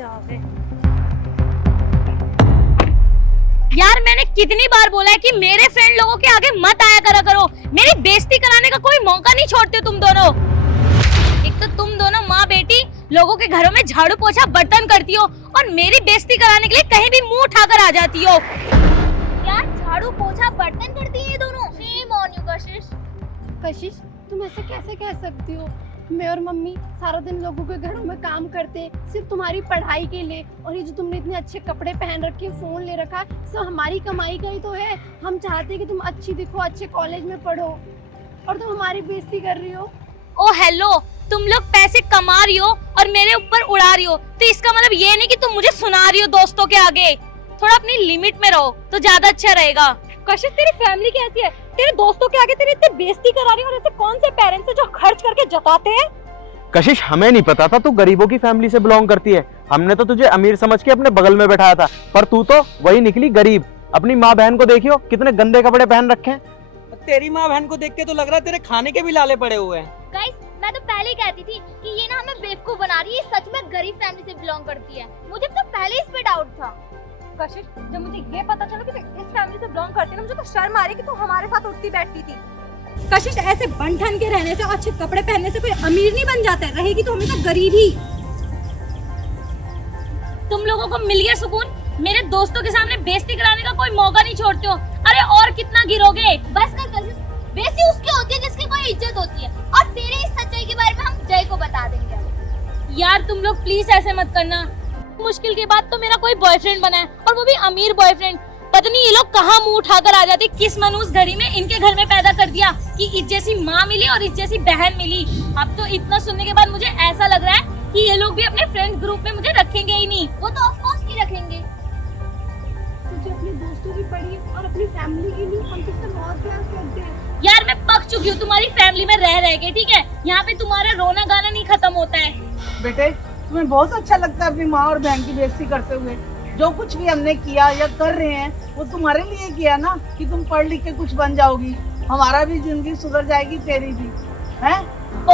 से आ गए। यार मैंने कितनी बार बोला है कि मेरे फ्रेंड लोगों के आगे मत आया करा करो, मेरी बेइज्जती कराने का कोई मौका नहीं छोड़ते तुम दोनों। एक तो तुम दोनों माँ बेटी लोगों के घरों में झाड़ू पोछा बर्तन करती हो और मेरी बेइज्जती कराने के लिए कहीं भी मुंह उठाकर आ जाती हो। यार झाड़ू पोछा बर्तन करती है ये दोनों। Shame on you, कशिश। कशिश, तुम ऐसे कैसे कह सकती हो? मैं और मम्मी सारा दिन लोगों के घरों में काम करते सिर्फ तुम्हारी पढ़ाई के लिए, और ये जो तुमने इतने अच्छे कपड़े पहन रखे, फोन ले रखा, सब हमारी कमाई का ही तो है। हम चाहते हैं कि तुम अच्छी दिखो, अच्छे कॉलेज में पढ़ो, और तुम हमारी बेइज्जती कर रही हो। ओ हेलो, तुम लोग पैसे कमा रही हो और मेरे ऊपर उड़ा रही हो, तो इसका मतलब ये नहीं कि तुम मुझे सुना रही हो दोस्तों के आगे। थोड़ा अपनी लिमिट में रहो तो ज्यादा अच्छा रहेगा। कशिश, तेरी फैमिली कैसी है? तेरे दोस्तों के आगे तेरी इतनी बेइज्जती करा रही है, और ऐसे कौन से पेरेंट्स हैं जो खर्च करके जताते हैं? कशिश, हमें नहीं पता था तू गरीबों की फैमिली से बिलोंग करती है। हमने तो तुझे अमीर समझ के अपने बगल में बैठाया था, पर तू तो वही निकली गरीब। अपनी माँ बहन को देखियो कितने गंदे कपड़े पहन रखे हैं। तेरी माँ बहन को देख के तो लग रहा है तेरे खाने के भी लाले पड़े हुए हैं। गाइस, मैं तो पहले ही कहती थी कि ये ना हमें बेवकूफ बना रही है, सच में गरीब फैमिली से बिलोंग करती है। मुझे तो पहले इस पे डाउट था। कशिश, जब मुझे ये पता चला कि तू इस फैमिली से बिलोंग करती है, मुझे तो शर्म आ रही कि तू हमारे साथ उठती बैठती थी। कशिश, ऐसे बन ठन के रहने से और अच्छे कपड़े पहनने से कोई अमीर नहीं बन जाता है, रहेगी तो हमेशा गरीब ही। तुम लोगों को मिल गया सुकून, मेरे दोस्तों के सामने बेइज्जती कराने का कोई मौका नहीं छोड़ते हो। अरे और कितना गिरोगे? बस कर कशिश, बेइज्जती उसकी होती है जिसकी कोई इज्जत होती है, और तेरे इस सच्चाई के बारे में हम जय को बता देंगे। यार तुम लोग प्लीज ऐसे मत करना। मुश्किल के बाद तो मेरा कोई बॉयफ्रेंड बना है, और वो भी अमीर बॉयफ्रेंड। पता नहीं ये लोग कहाँ मुंह उठाकर आ जाते, किस मनूस घड़ी में इनके घर में पैदा कर दिया कि इस जैसी माँ मिली और इस जैसी बहन मिली। अब तो इतना सुनने के बाद मुझे ऐसा लग रहा है कि ये लोग भी अपने फ्रेंड ग्रुप में मुझे रखेंगे ही नहीं। वो तो ऑफ कोर्स नहीं रखेंगे। तुझे अपने दोस्तों की पड़ी और अपनी फैमिली के लिए हम तुझसे बहुत प्यार करते हैं। यार मैं पक चुकी हूँ तुम्हारी फैमिली में रह के, ठीक है? यहाँ पे तुम्हारा रोना गाना नहीं खत्म होता है। बेटे, तुम्हें बहुत अच्छा लगता है अपनी माँ और बहन की बेइज्जती करते हुए। जो कुछ भी हमने किया या कर रहे हैं वो तुम्हारे लिए किया ना, कि तुम पढ़ लिख के कुछ बन जाओगी, हमारा भी जिंदगी सुधर जाएगी, तेरी भी है।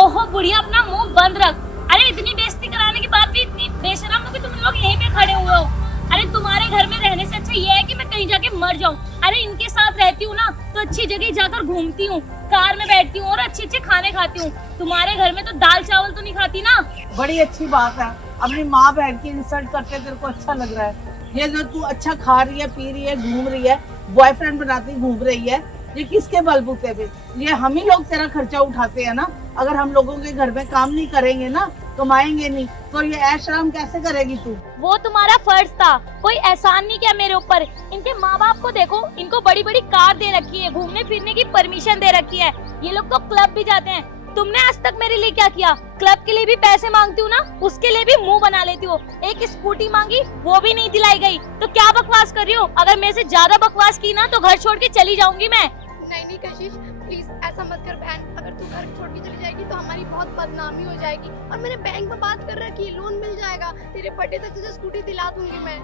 ओहो बुढ़िया, अपना मुंह बंद रख। अरे इतनी बेइज्जती कराने के बाद भी इतनी बेशरम हो कि तुम लोग यहीं पे खड़े हुए हो। अरे तुम्हारे घर में रहने से अच्छा ये है कि मैं कहीं जाके मर जाऊं। अरे इनके साथ रहती हूँ ना तो अच्छी जगह जाकर घूमती हूँ, कार में बैठती हूँ और अच्छे अच्छे खाने खाती हूँ। तुम्हारे घर में तो दाल चावल तो नहीं खाती ना। बड़ी अच्छी बात है, अपनी माँ बहन की इंसल्ट करके तेरे को अच्छा लग रहा है। ये जो तू अच्छा खा रही है, पी रही है, घूम रही है, बॉयफ्रेंड बनाती घूम रही है, ये किसके बलबूते पे? ये हम ही लोग तेरा खर्चा उठाते हैं ना। अगर हम लोगों के घर में काम नहीं करेंगे ना, कमाएंगे नहीं, तो ये ऐश आराम कैसे करेगी तू? वो तुम्हारा फर्ज था, कोई एहसान नहीं किया मेरे ऊपर। इनके माँ बाप को देखो, इनको बड़ी बड़ी कार दे रखी है, घूमने फिरने की परमिशन दे रखी है। ये लोग तो क्लब भी जाते हैं। तुमने आज तक मेरे लिए क्या किया? क्लब के लिए भी पैसे मांगती हूँ ना, उसके लिए भी मुंह बना लेती हो। एक स्कूटी मांगी, वो भी नहीं दिलाई गई, तो क्या बकवास कर रही हो? अगर मेरे से ज्यादा बकवास की ना तो घर छोड़ के चली जाऊंगी मैं। नहीं कशिश, प्लीज ऐसा मत कर बहन। अगर तू घर छोड़ के चली जाएगी तो हमारी बहुत बदनामी हो जाएगी, और मैंने बैंक में बात कर रखी है, लोन मिल जाएगा, तेरे बर्थडे तक तुझे स्कूटी दिला दूंगी मैं।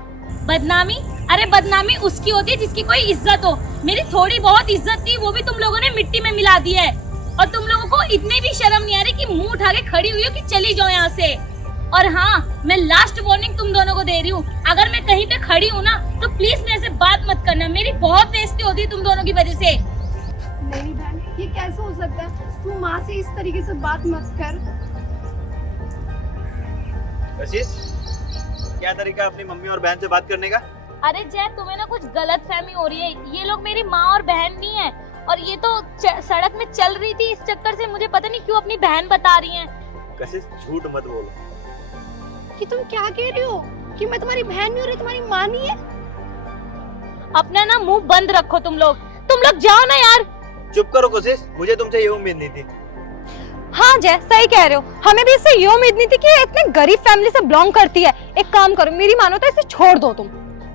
बदनामी? अरे बदनामी उसकी होती है जिसकी कोई इज्जत हो। मेरी थोड़ी बहुत इज्जत थी, वो भी तुम लोगों ने मिट्टी में मिला दी है। और तुम लोगों को इतनी भी शर्म नहीं आ रही कि मुंह उठा के खड़ी हुई हो कि चली जाओ यहाँ से। और हाँ, मैं लास्ट वार्निंग तुम दोनों को दे रही हूँ, अगर मैं कहीं पे खड़ी हूँ ना तो प्लीज मेरे से बात मत करना। मेरी बहुत बेइज्जती होती है तुम दोनों की वजह से। नहीं बहन, ये कैसे हो सकता है? तू माँ से इस तरीके से बात मत कर। कशिश, क्या तरीका अपनी मम्मी और बहन से बात करने का? अरे जय, तुम्हें ना कुछ गलत फहमी हो रही है। ये लोग मेरी माँ और बहन नहीं है, और ये तो सड़क में चल रही थी, इस चक्कर से मुझे पता नहीं क्यों अपनी बहन बता रही हैं। कशिश, झूठ मत बोलो। कि तुम क्या कह रही हो कि मैं तुम्हारी बहन नहीं हो रही, तुम्हारी माँ नहीं है? अपना ना मुंह बंद रखो तुम लोग जाओ ना यार। चुप करो कशिश, मुझे तुमसे ये उम्मीद नहीं थी। हाँ जय, सही कह रहे हो, हमें भी इससे ये उम्मीद नहीं थी कि ये इतने गरीब फैमिली से बिलोंग करती है। एक काम करो, मेरी मानो तो इसे छोड़ दो तुम।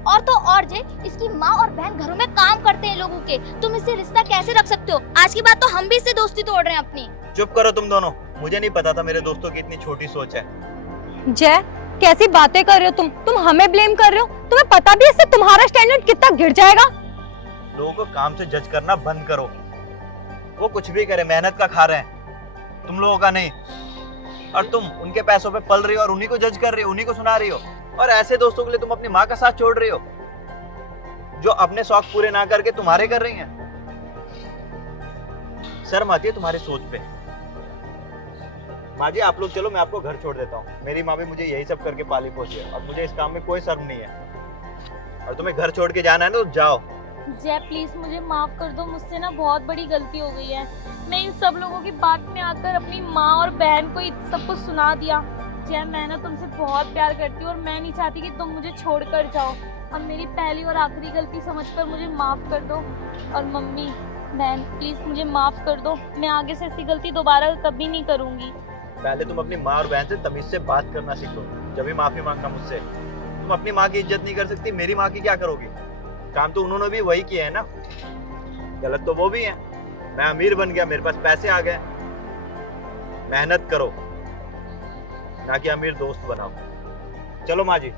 और तो और जय, इसकी माँ और बहन घरों में काम करते हैं लोगों के, तुम इससे रिश्ता कैसे रख सकते हो? आज की बात तो हम भी इससे दोस्ती तोड़ रहे हैं अपनी। चुप करो तुम दोनों, मुझे नहीं पता था मेरे दोस्तों की इतनी छोटी सोच है। जय, कैसी बातें कर रहे हो तुम हमें ब्लेम कर रहे हो? तुम्हें पता भी है इससे तुम्हारा स्टैंडर्ड कितना गिर जाएगा। लोगों को काम से जज करना बंद करो। वो कुछ भी करे, मेहनत का खा रहे हैं, तुम लोगों का नहीं। और तुम उनके पैसों पे पल रही हो और उन्हीं को जज कर रही हो, उन्हीं को सुना रही हो। और ऐसे दोस्तों के लिए तुम अपनी माँ का साथ छोड़ रही हो जो अपने शौक पूरे ना करके तुम्हारे कर रही हैं। शर्म आती है तुम्हारी सोच पे। माँ जी आप लोग चलो, मैं आपको घर छोड़ देता हूँ। मेरी माँ भी मुझे यही सब करके पाली पोसी है और मुझे इस काम में कोई शर्म नहीं है। और तुम्हें घर छोड़ के जाना है ना तो जाओ। जय प्लीज मुझे माफ कर दो, मुझसे ना बहुत बड़ी गलती हो गई है। मैं इन सब लोगों की बात में आकर अपनी माँ और बहन को सब कुछ सुना दिया। जय मैं ना तुमसे बहुत प्यार करती हूँ और मैं नहीं चाहती कि तुम मुझे छोड़कर जाओ। अब मेरी पहली और आखिरी गलती समझकर मुझे माफ कर दो। और मम्मी बहन प्लीज मुझे माफ कर दो, मैं आगे से ऐसी गलती दोबारा कभी नहीं करूंगी। पहले तुम अपनी माँ और बहन से तमीज से बात करना सीखो, जब भी माफी मांगना मुझसे। तुम अपनी माँ की इज्जत नहीं कर सकती, मेरी माँ की क्या करोगी? काम तो उन्होंने भी वही किया है ना, गलत तो वो भी है। मैं अमीर बन गया, मेरे पास पैसे आ गए। मेहनत करो ना कि अमीर दोस्त बनाओ। चलो माँ जी।